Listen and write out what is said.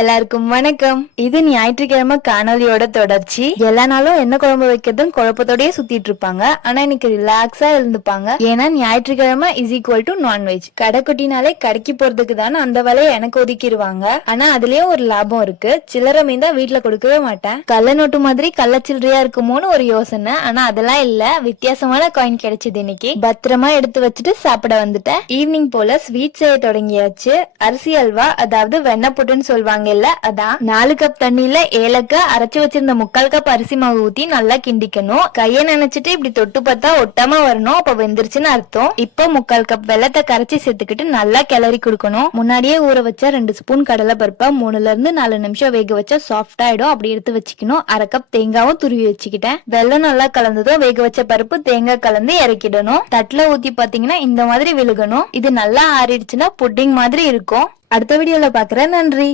எல்லாருக்கும் வணக்கம். இது ஞாயிற்றுக்கிழமை காணொலியோட தொடர்ச்சி. எல்லா நாளும் என்ன குழம்பு வைக்கிறதும் குழப்பத்தோடய சுத்திட்டு இருப்பாங்க. ஆனா இன்னைக்கு ரிலாக்ஸா இருந்துப்பாங்க. ஏன்னா ஞாயிற்றுக்கிழமை இஸ் ஈக்குவல் டு நான்வெஜ். கடைக்குட்டினாலே கடைக்கு போறதுக்கு தானே அந்த வேலையை எனக்கு ஒதுக்கிடுவாங்க. ஆனா அதுலயும் ஒரு லாபம் இருக்கு. சில்லறை மீந்தா வீட்டுல கொடுக்கவே மாட்டேன். கள்ள நோட்டு மாதிரி கள்ள சில்லறையா இருக்குமோன்னு ஒரு யோசனை. ஆனா அதெல்லாம் இல்ல, வித்தியாசமான காயின் கிடைச்சது இன்னைக்கு. பத்திரமா எடுத்து வச்சுட்டு சாப்பிட வந்துட்டேன். ஈவினிங் போல ஸ்வீட் செய்ய தொடங்கியாச்சு. அரிசி அல்வா, அதாவது வெண்ணெய் புட்டுன்னு சொல்லுவாங்க. அதான் 4 கப் தண்ணியில ஏலக்காய் அரைச்சு வச்சிருந்த 3/4 கப் அரிசி மாவு ஊத்தி நல்லா கிண்டிக்கணும். கைய நினைச்சிட்டு இப்படி தொட்டு பார்த்தா ஒட்டாம வரணும், அப்ப வெந்துருச்சுன்னு அர்த்தம். இப்போ 3/4 கப் வெள்ளத்தை கரைச்சி சேர்த்துக்கிட்டு நல்லா கிளறி கொடுக்கணும். முன்னாடியே ஊற வச்சா 2 ஸ்பூன் கடலை பருப்பா 3ல இருந்து 4 நிமிஷம் வேக வச்சா சாஃப்ட் ஆயிடும். அப்படி எடுத்து வச்சுக்கணும். 1/2 கப் தேங்காவும் துருவி வச்சுக்கிட்டேன். வெள்ளம் நல்லா கலந்ததும் வேக வச்ச பருப்பு தேங்காய் கலந்து இறக்கிடணும். தட்டுல ஊத்தி பாத்தீங்கன்னா இந்த மாதிரி விழுகணும். இது நல்லா ஆறிடுச்சுன்னா புட்டிங் மாதிரி இருக்கும். அடுத்த வீடியோல பாக்குறேன். நன்றி.